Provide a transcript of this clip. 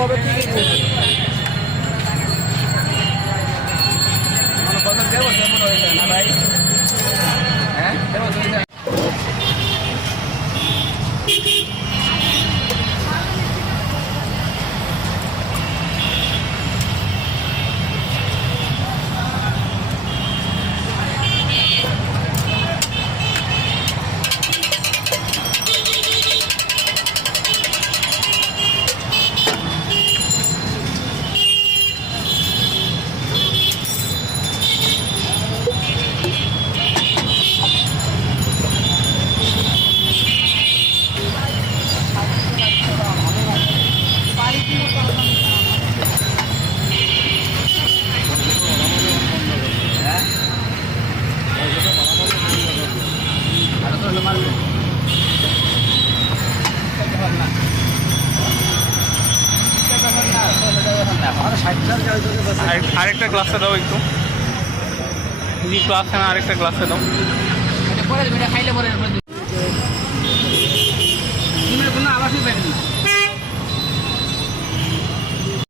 কবে থেকে কত দেবো তেমন হয়ে যায় না ভাই। হ্যাঁ দেবো আরেকটা গ্লাসে দাও একটু, যদি গ্লাসে না আরেকটা গ্লাসে দাও। খাইলে পরে